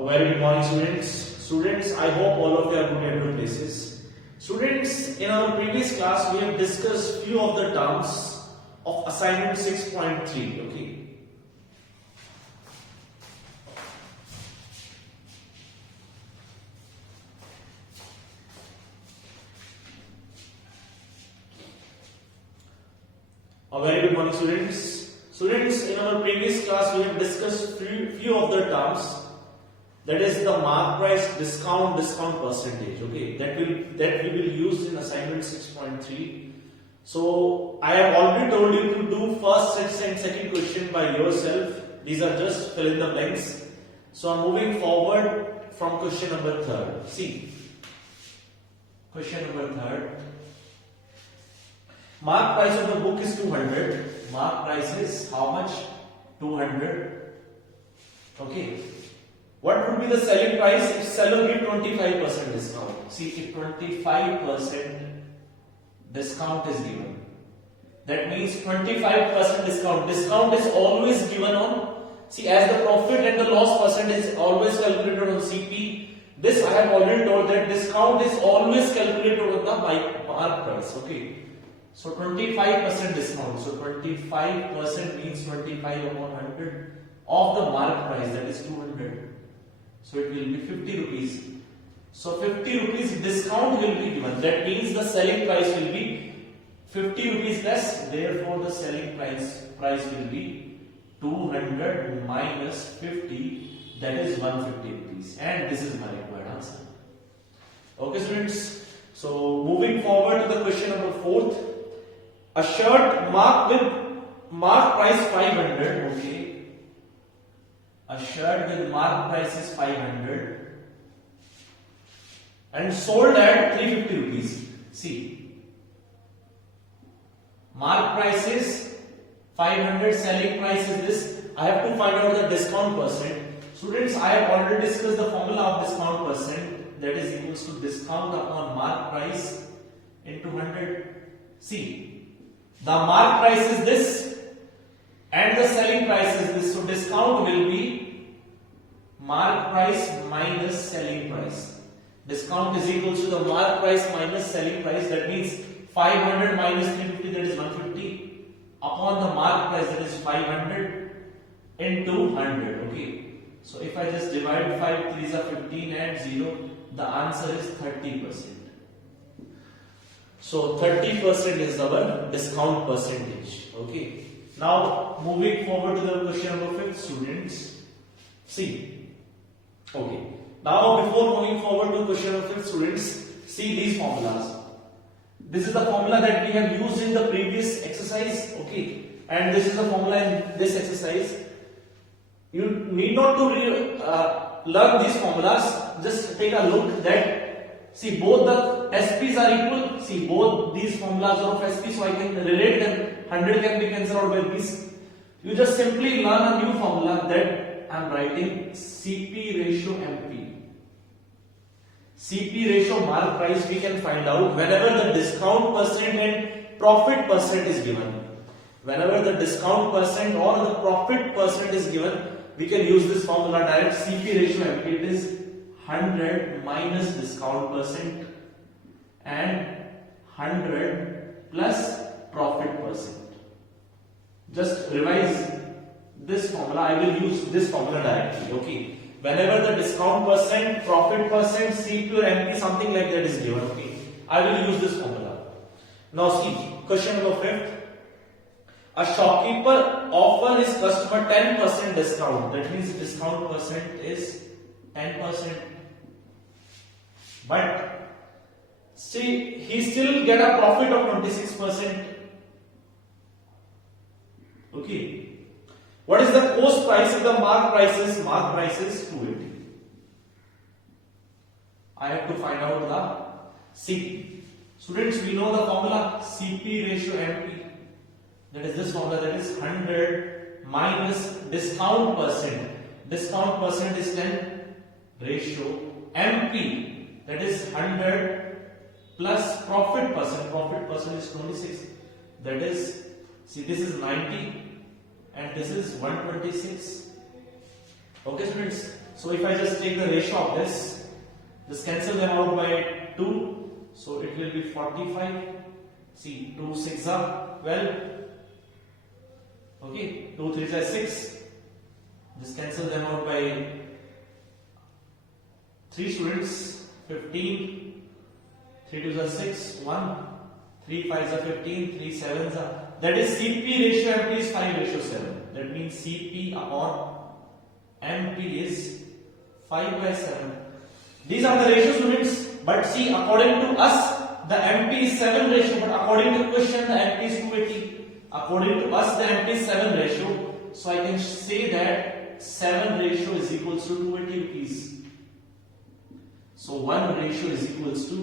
A very good morning, students. Students, I hope all of you are good at your places. Students, in our previous class, we have discussed few of the terms of assignment 6.3. Okay. A very good morning, students. Students, in our previous class, we have discussed few of the terms. That is the mark price, discount percentage. Okay, that we will use in assignment 6.3. So I have already told you to do first and second question by yourself. These are just fill in the blanks. So I'm moving forward from question number 3. See, question number 3. Mark price of the book is 200. Mark price is how much? 200. Okay. What would be the selling price if seller give 25% discount? See, if 25% discount is given, that means 25% discount. Discount is always given on, see, as the profit and the loss percentage is always calculated on CP. This I have already told that discount is always calculated on the mark price. Okay. So 25% discount. So 25% means 25 upon 100 of the mark price, that is 200. So it will be 50 rupees. So 50 rupees discount will be given. That means the selling price will be 50 rupees less. Therefore, the selling price will be 200 minus 50. That is 150 rupees. And this is my required answer. Okay, students. So moving forward to the question number 4. A shirt marked with mark price 500. Okay. A shirt with mark price is 500 and sold at 350 rupees. See, mark price is 500, selling price is this. I have to find out the discount percent. Students, I have already discussed the formula of discount percent, that is equals to discount upon mark price into 100. See, the mark price is this and the selling price is this. So discount will be mark price minus selling price. Discount is equal to the mark price minus selling price. That means 500 minus 350, that is 150 upon the mark price, that is 500 into 100. Okay. So if I just divide 5, 3s are 15 and 0, the answer is 30%. So 30% is our discount percentage. Okay. Now moving forward to the question number 5, students. See. Okay. Now before moving forward to question number 5, students, see these formulas. This is the formula that we have used in the previous exercise. Okay. And this is the formula in this exercise. You need not to learn these formulas. Just take a look that, see, both the SPs are equal. See, both these formulas are of SP, so I can relate them. 100 can be cancelled out by this. You just simply learn a new formula that I am writing CP ratio MP. CP ratio mark price we can find out whenever the discount percent and profit percent is given. Whenever the discount percent or the profit percent is given, we can use this formula direct. CP ratio MP, it is 100 minus discount percent and 100 plus profit percent. Just revise this formula. I will use this formula directly. Okay. Whenever the discount percent, profit percent, CP or MP, something like that is given. Okay. I will use this formula. Now see, question number 5. A shopkeeper offers his customer 10% discount. That means discount percent is 10%. But see, he still get a profit of 26%. Okay. What is the cost price if the mark price is? Mark price is 280. I have to find out the CP. Students, we know the formula CP ratio MP. That is this formula, that is 100 minus discount percent. Discount percent is 10 ratio MP, that is 100 plus profit percent. Profit percent is 26. That is, see, this is 90 and this is 126. Okay, students. So if I just take the ratio of this, just cancel them out by 2. So it will be 45. See, 2 6 are 12. Okay, 2 3 are 6. Just cancel them out by 3 students. 15. 3 2 are 6. 1. 3 5 are 15. 3 7 are. That is CP ratio MP is 5:7. That means CP upon MP is 5/7. These are the ratio students. But see, according to us, the MP is 7 ratio. But according to question, the MP is 280. According to us, the MP is 7 ratio. So I can say that 7 ratio is equals to 280 rupees. So 1 ratio is equals to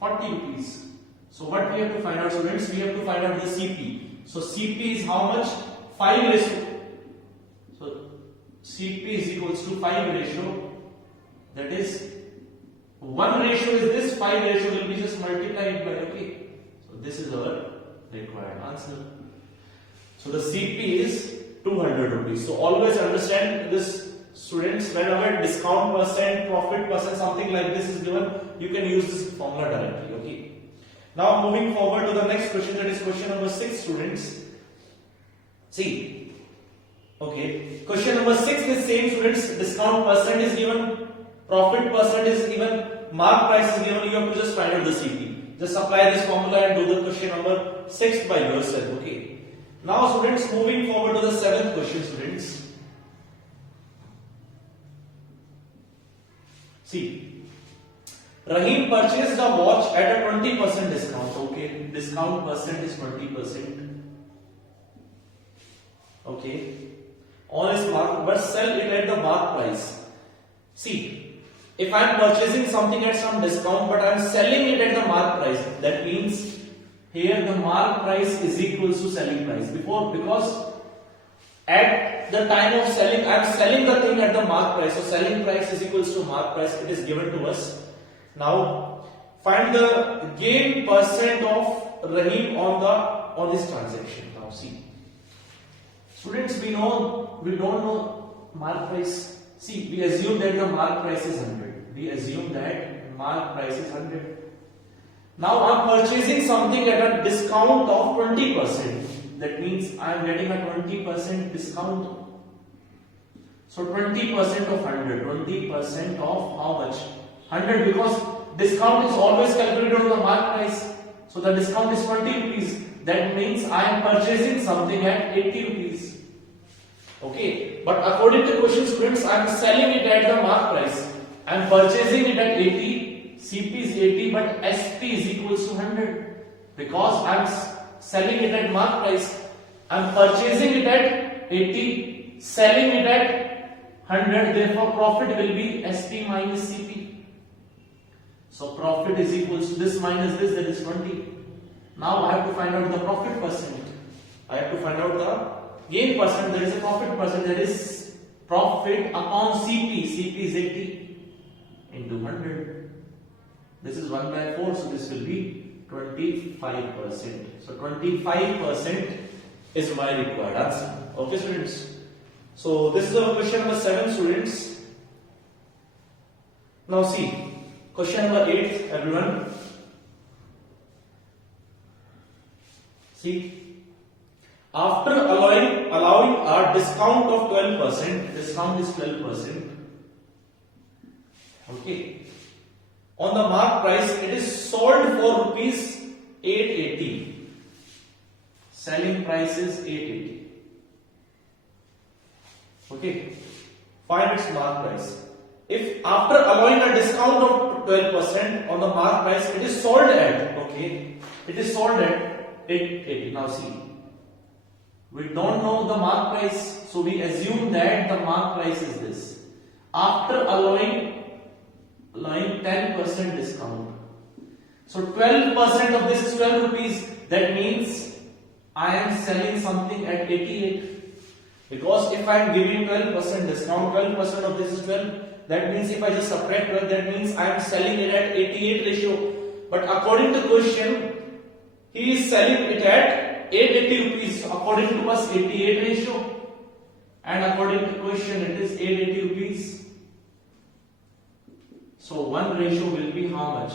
40 rupees. So what we have to find out, students? We have to find out the CP. So CP is how much? 5 ratio. So CP is equals to 5 ratio. That is 1 ratio is this, 5 ratio will be just multiplied by, okay. So this is our required answer. So the CP is 200 rupees. So always understand this, students, whenever discount percent, profit percent, something like this is given, you can use this formula directly, okay. Now moving forward to the next question, that is question number 6, students. See, okay, question number 6 is same, students. Discount percent is given, profit percent is given, mark price is given. You have to just find out the CP. Just apply this formula and do the question number 6 by yourself, okay. Now students, moving forward to the 7th question, students. See, Rahim purchased a watch at a 20% discount. Okay, discount percent is 20%. Okay, on his mark, but sell it at the mark price. See, if I am purchasing something at some discount, but I am selling it at the mark price, that means here the mark price is equals to selling price. Because at the time of selling, I am selling the thing at the mark price. So selling price is equals to mark price. It is given to us. Now find the gain percent of Rahim on this transaction. Now see, students, we don't know mark price. See, we assume that the mark price is 100. We assume that mark price is 100. Now I am purchasing something at a discount of 20%. That means I am getting a 20% discount. So 20% of 100. 20% of how much? 100, because discount is always calculated on the mark price. So the discount is 20 rupees. That means I am purchasing something at 80 rupees. Okay, but according to question, students, I am selling it at the mark price. I am purchasing it at 80, CP is 80, but SP is equals to 100. Because I am selling it at mark price, I am purchasing it at 80, selling it at 100, therefore profit will be SP minus CP. So profit is equals to this minus this, that is 20. Now I have to find out the profit percent. I have to find out the gain percent. There is a profit percent, that is profit upon CP. CP is 80 into 100. This is 1 by 4, so this will be 25%. So 25% is my required answer. Okay, students. So this is our question number 7, students. Now see, question number 8, everyone. See, after allowing a discount of 12%, discount is 12%. Okay. On the mark price, it is sold for rupees 880. Selling price is 880. Okay. Find its mark price. If after allowing a discount of 12% on the mark price, it is sold at, okay, it is sold at 880. Now see, we don't know the mark price, so we assume that the mark price is this. After allowing 10% discount, so 12% of this is 12 rupees. That means I am selling something at 88. Because if I am giving 12% discount, 12% of this is 12. That means if I just subtract 12, that means I am selling it at 88 ratio. But according to question, he is selling it at 880 rupees. So according to us, 88 ratio. And according to question, it is 880 rupees. ratio will be how much?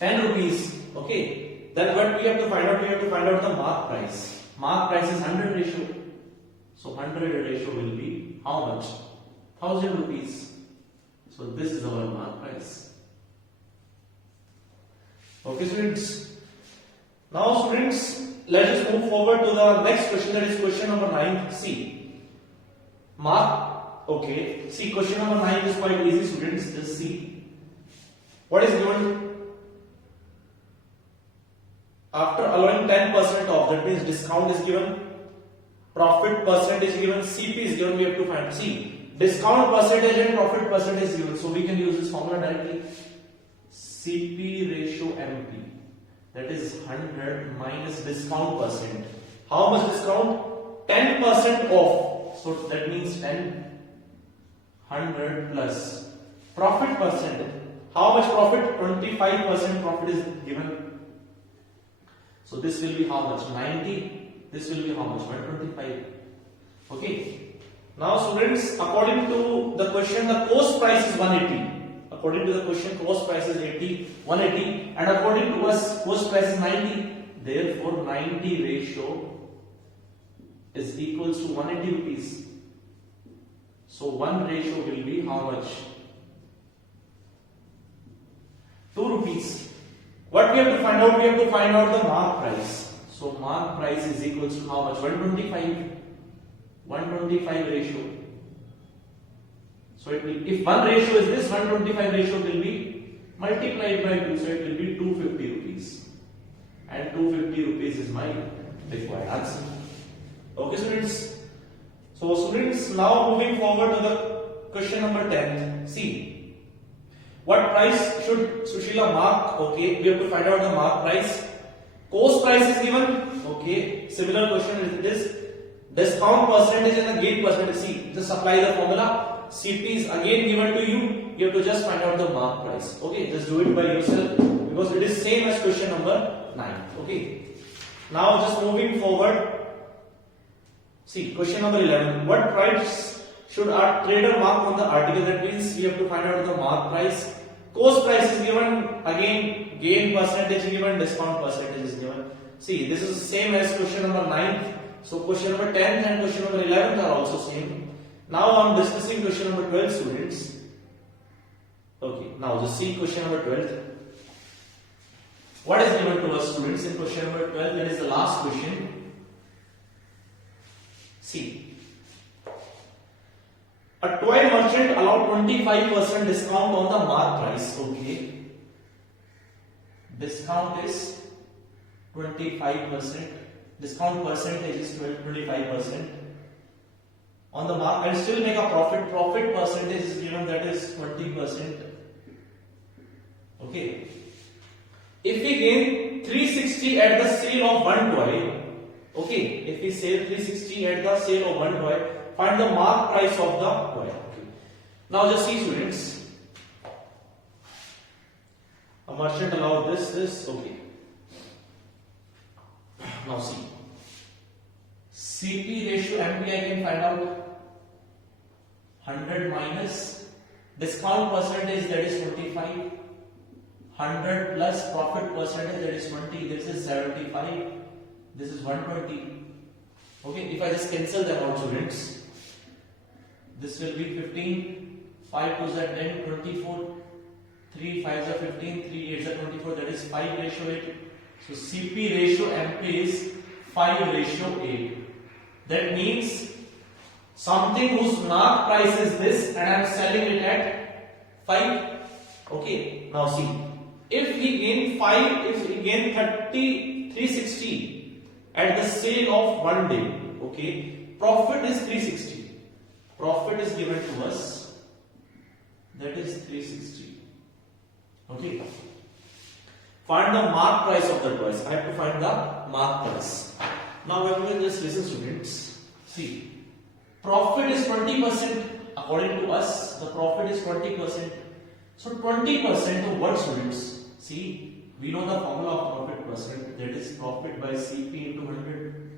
10 rupees. Okay. Then what we have to find out? We have to find out the mark price. Mark price is 100 ratio. So 100 ratio will be how much? 1000 rupees. So this is our mark price. Okay, students. Now, students, let us move forward to the next question. That is question number 9. See, mark. Okay. See, question number 9 is quite easy, students. Just see. What is given? After allowing 10% off, that means discount is given, profit percentage is given, CP is given. We have to find. See, discount percentage and profit percentage is given. So we can use this formula directly. CP ratio MP. That is 100 minus discount percent. How much discount? 10% off. So that means 10, 100 plus profit percent. How much profit? 25% profit is given. So this will be how much? 90. This will be how much? 125. Okay. Now, students, according to the question, the cost price is 180. According to the question, cost price is 180, and according to us, cost price is 90. Therefore, 90 ratio is equals to 180 rupees. So 1 ratio will be how much? 2 rupees. What we have to find out? We have to find out the mark price. So mark price is equals to how much? 125. 125 ratio. So it will, if 1 ratio is this, 125 ratio will be multiplied by 2. So it will be 250 rupees. And 250 rupees is my required answer. Okay, students. So students, now moving forward to the question number 10. See, what price should Sushila mark? Okay, we have to find out the mark price. Cost price is given. Okay, similar question is this. Discount percentage and the gain percentage. See, just apply the formula. CP is again given to you. You have to just find out the mark price. Okay, just do it by yourself because it is same as question number 9. Okay. Now just moving forward. See, question number 11. What price should our trader mark on the article? That means we have to find out the mark price. Cost price is given. Again, gain percentage is given. Discount percentage is given. See, this is the same as question number 9. So question number 10 and question number 11 are also same. Now I am discussing question number 12, students. Okay, now just see question number 12. What is given to us, students, in question number 12? That is the last question. See, a toy merchant allowed 25% discount on the mark price. Okay, discount is 25%. Discount percentage is 25% on the mark and still make a profit. Profit percentage is given, that is 20%. Okay. If we gain 360 at the sale of one toy, okay, if we sell 360 at the sale of one toy, find the mark price of the toy. Okay. Now just see, students. A merchant allowed this, okay. Now see, CP ratio MP I can find out. 100 minus discount percentage, that is 25. 100 plus profit percentage, that is 20. This is 75. This is 120. Okay, if I just cancel them out, students, this will be 15. 5 2s are 10, 24. 3 5s are 15. 3 8s are 24. That is 5 ratio 8. So CP ratio MP is 5 ratio 8. That means something whose mark price is this and I am selling it at 5. Okay. Now see, if we gain 5, if we gain 360 at the sale of one day, okay, profit is 360. Profit is given to us, that is 360. Okay. Find the mark price of the price. I have to find the mark price. Now everyone just listen, students. See, profit is 20%. According to us, the profit is 20%. So 20% of what, students? See, we know the formula of profit percent. That is profit by CP into 100.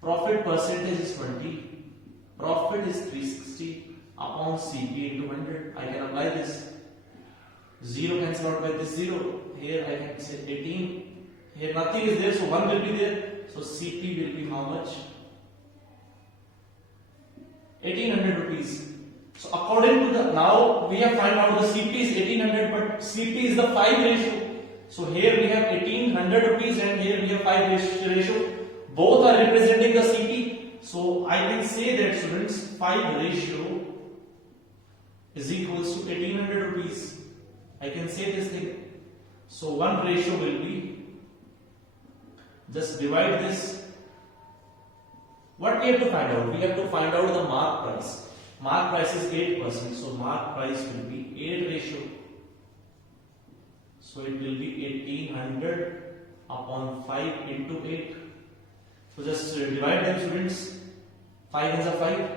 Profit percentage is 20. Profit is 360. upon CP into 100. I can apply this. 0 cancel out by this 0. Here I can say 18. Here nothing is there, so 1 will be there. So CP will be how much? 1800 rupees. So according to the, now we have found out the CP is 1800, but CP is the 5 ratio. So here we have 1800 rupees and here we have 5 ratio. Both are representing the CP. So I can say that, students, 5 ratio is equals to 1800 rupees. I can say this thing. So 1 ratio will be, just divide this. What we have to find out? We have to find out the mark price. Mark price is 8%. So mark price will be 8 ratio. So it will be 1800 upon 5 into 8. So just divide them, students. 5 is a 5.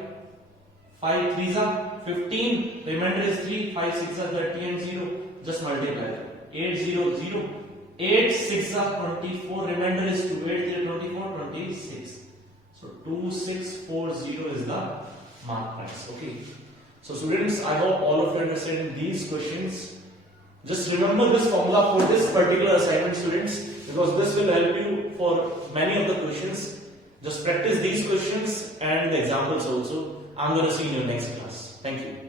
5 3s are 15. Remainder is 3. 5 6 are 30 and 0. Just multiply. 8 0 0. 8 6 are 24. Remainder is 2. 8 3 24 26. So 2640 is the mark price. Okay. So students, I hope all of you understand these questions. Just remember this formula for this particular assignment, students, because this will help you for many of the questions. Just practice these questions and the examples also. I'm going to see you in your next class. Thank you.